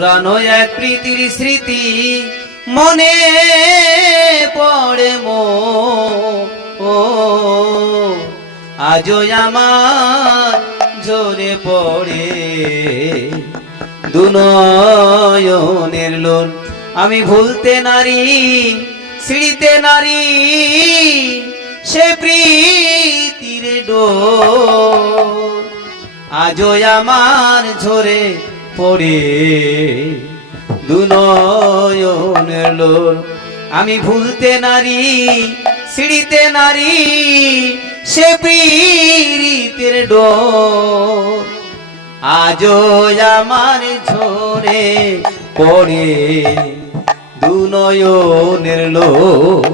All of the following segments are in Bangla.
পুরানো এক প্রীতির স্মৃতি মনে পড়ে ও আজও আমার ঝরে পড়ে দুনয়নের লোল। আমি ভুলতে নারী স্মৃতিতে নারী সে প্রীতির ডোর আজও আমার ঝরে পড়ে দুনয়নের লোল। আমি ভুলতে নারী স্মৃতিতে নারী সে প্রীতির ডোর আজও আমার ঝরে পড়ে দুনয়নের লোল।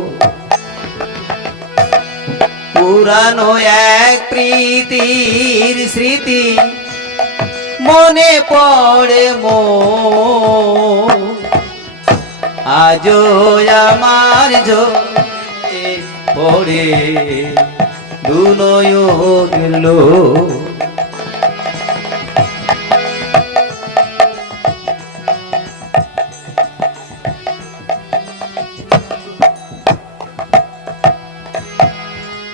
পুরানো এক প্রীতির স্মৃতি মনে পড়ে আজও আমার ঝরে পড়ে দুনয়নের লোল।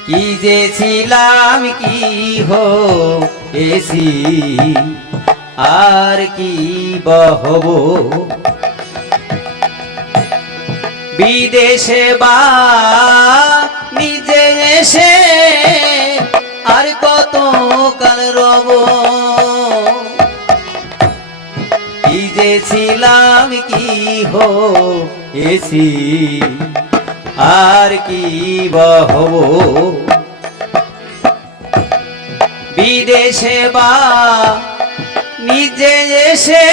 কি যে ছিলাম কি হয়েছি আর কি বহব বিদেশে বা নিজে এসে আর কত কাল রব। কি যে ছিলাম কি হয়েছি আর কি বহব বিদেশে বা নিজে এসে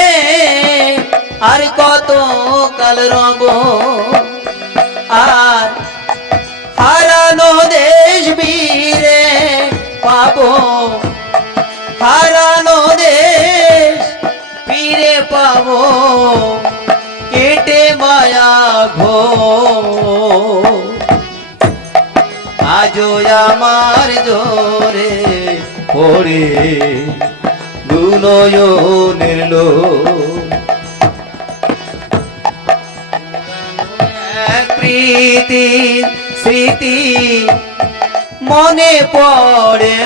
আর কত কাল রব। আর হারানো দেশ বীরে পাবো হারানো দেশ ফিরে পাবো কেটে মায়া ঘোর আজও আমার ঝরে পড়ে দুনয়নের লোল। প্রীতির স্মৃতি মনে পড়ে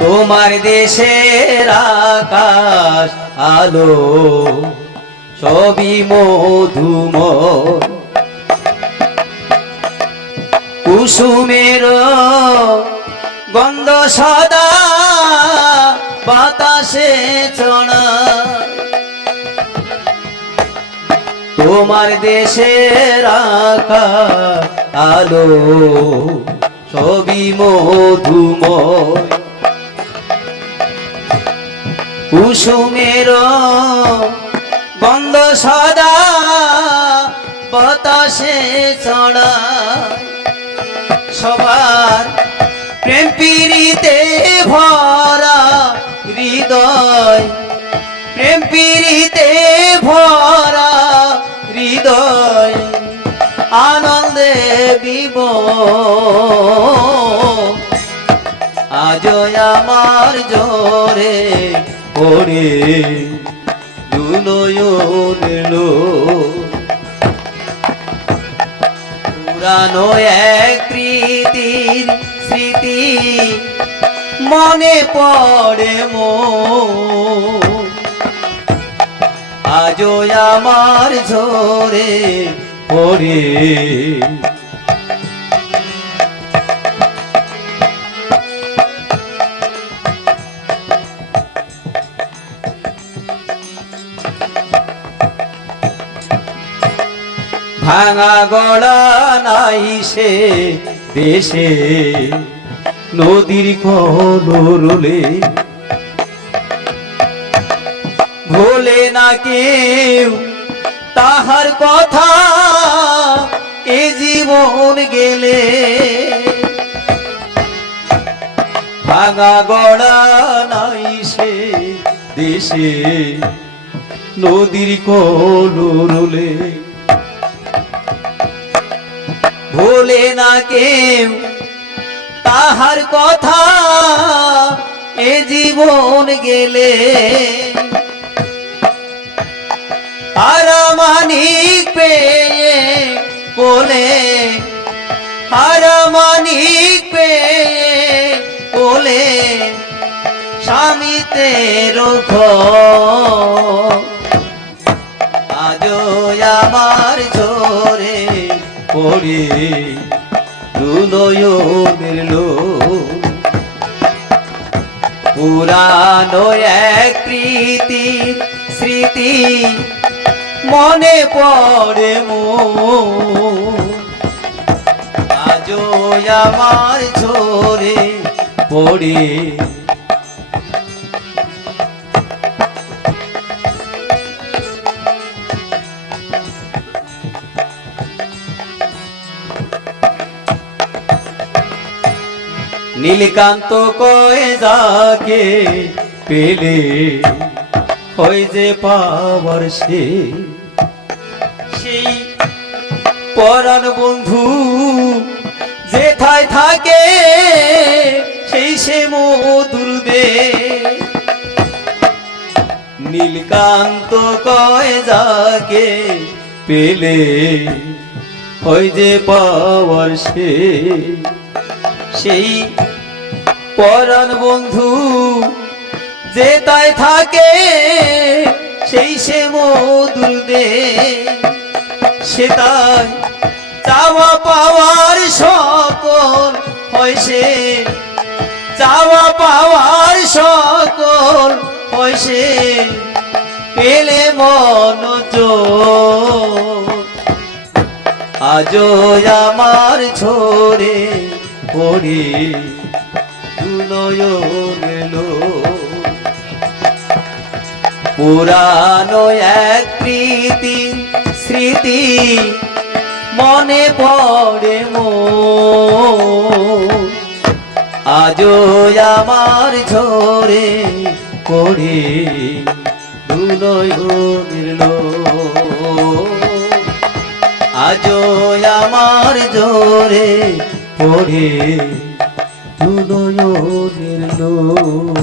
তোমার দেশের আকাশ আলো সবই মধুময় কুসুমের গন্ধ সদা বাতাসে ছড়া। তোমার দেশের আকাশ আলো সবই মধুময় কুসুমের গন্ধ সদা বাতাসে ছড়ায়। সবার প্রেম প্রীতিতে ভরা হৃদয় প্রেম প্রীতিতে ভরা হৃদয় আনন্দে বিভোর আজও আমার ঝরে পড়ে দুনয়নের লোল। পুরানো এক প্রীতির স্মৃতি মনে পড়ে আজও আমার ঝরে পড়ে ভাঙা গড়া নাই সে দেশে নদীর কলরলে ভোলে না কেউ তাহার কথা এ জীবন গেলে। ভাঙা গড়া নাই সে দেশে নদীর কলরলে। ভোলে না কেউ তাহার কথা এ জীবন গেলে। হারামানিক পেয়ে বলে, হারামানিক পেয়ে বলে স্বামীতের ঘর। আজও আমার ঝরে পড়ে দুনয়নের লোক। পুরানো এক প্রীতি স্মৃতি মনে পড়ে মোর। আজও আমার ঝরে পড়ে নীলকান্ত কয়ে যাকে পেলে হয় যে পাওয়ার সেই পরাণ বন্ধু যেথায় থাকে সেই সে মধুর দে। নীলকান্ত কয়ে যাকে পেলে হয় যে পাওয়ার সেই পরাণ বন্ধু যেথায় থাকে সেই সে মধুর দে। সে তাই চাওয়া পাওয়ার সকল হয় সে, চাওয়া পাওয়ার সকল হয় সে পেলে মন চোখ। আজও আমার ঝরে পড়ে দুনয়নের লোক। পুরানো এক প্রীতি স্মৃতি মনে পড়ে মোর। আজও আমার ঝরে পড়ে দুনয়নের লোক। আজও আমার ঝরে পড়ে দুনয়নের লোক।